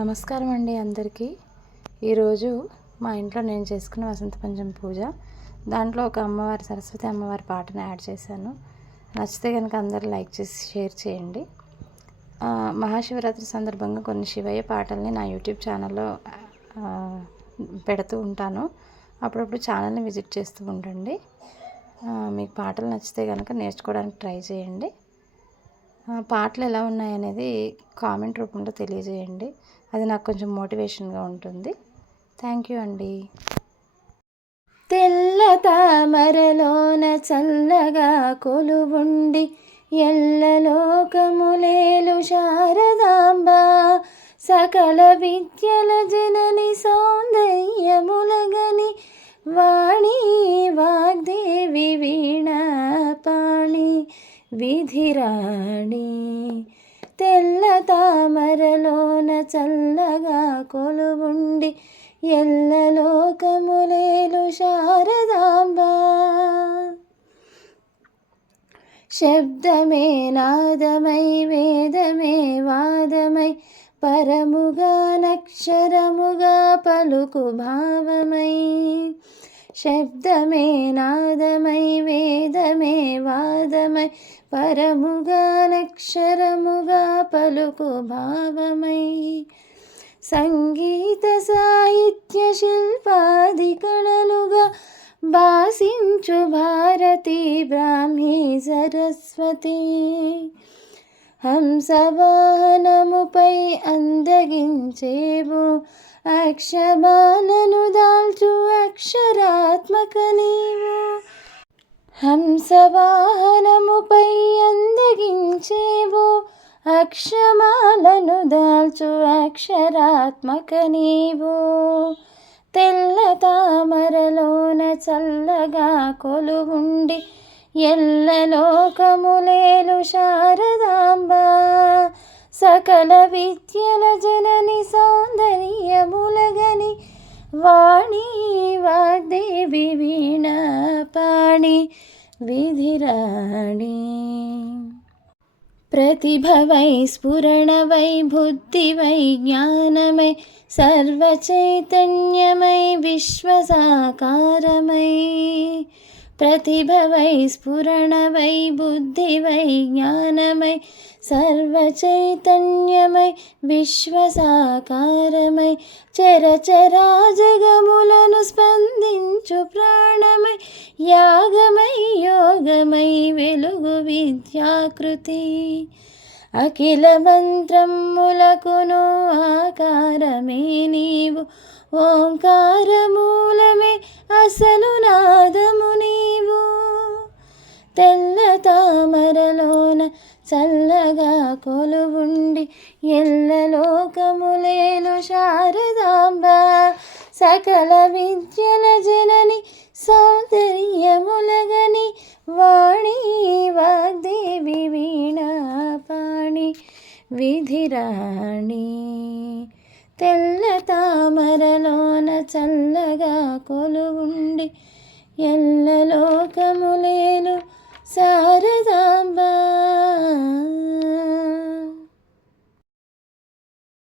నమస్కారం అండి అందరికీ. ఈరోజు మా ఇంట్లో నేను చేసుకున్న వసంత పంచమి పూజ. దాంట్లో ఒక అమ్మవారి సరస్వతి అమ్మవారి పాటను యాడ్ చేశాను. నచ్చితే కనుక అందరూ లైక్ చేసి షేర్ చేయండి. మహాశివరాత్రి సందర్భంగా కొన్ని శివయ్య పాటల్ని నా యూట్యూబ్ ఛానల్లో పెడుతూ ఉంటాను. అప్పుడప్పుడు ఛానల్ని విజిట్ చేస్తూ ఉండండి. మీకు పాటలు నచ్చితే కనుక నేర్చుకోవడానికి ట్రై చేయండి. పాటలు ఎలా ఉన్నాయనేది కామెంట్ రూపంలో తెలియజేయండి. అది నాకు కొంచెం మోటివేషన్గా ఉంటుంది. థ్యాంక్ యూ అండి. తెల్ల తామరలోన చల్లగా కొలువుండి ఎల్లలోకములేలు శారదాంబ సకల విద్యల జనని సౌందర్యముల విధిరాణి తెల్ల తామరలోన చల్లగా కొలువుండి ఎల్లలోకములేలు శారదాంబ. శబ్దమే నాదమై వేదమే వాదమై పరముగా నక్షరముగా పలుకు భావమై. శబ్దమే నాదమై వేదమే వాదమై పరముగా నక్షరముగా పలుకు భావమై. సంగీత సాహిత్య శిల్పాది కళలుగా భాసించు భారతి బ్రాహ్మీ సరస్వతి. హంసవాహనముపై అందగించేవు. అక్షమాలను దాల్చు అక్షరాత్మక నీవు. హంసవాహనముపై అందగించేవు. అక్షమాలను దాల్చు అక్షరాత్మక నీవు. తెల్ల తామరలోన చల్లగా కొలువుండి ఎల్లలోకములేలు శారదాంబ సకల విద్యల జనని సౌందర్యములగని వాణి వాగ్దేవి వీణ పాణి విధిరాణి. ప్రతిభవై స్ఫురణవై బుద్ధివై జ్ఞానమై సర్వచైతన్యమై విశ్వసాకారమై ప్రతిభవై స్ఫురణవై బుద్ధివై జ్ఞానమై సర్వచైతన్యమై విశ్వసాకారమై చరచరా జగములను స్పందించు ప్రాణమై యాగమై యోగమై వెలుగు విద్యాకృతి. అఖిల మంత్రములకును ఆకారమే నీవు. ఓంకారమూలమే అసలు నాదము నీవు. తెల్ల తామరలోన చల్లగా కొలువుండి ఎల్లలోకములేలు శారదాంబ. సకల విద్యల జనని సౌందర్యములగని వాణి విధిరాణి తెల్ల తామరలోన చల్లగా కొలువుండి ఎల్లలోకములేలు శారదా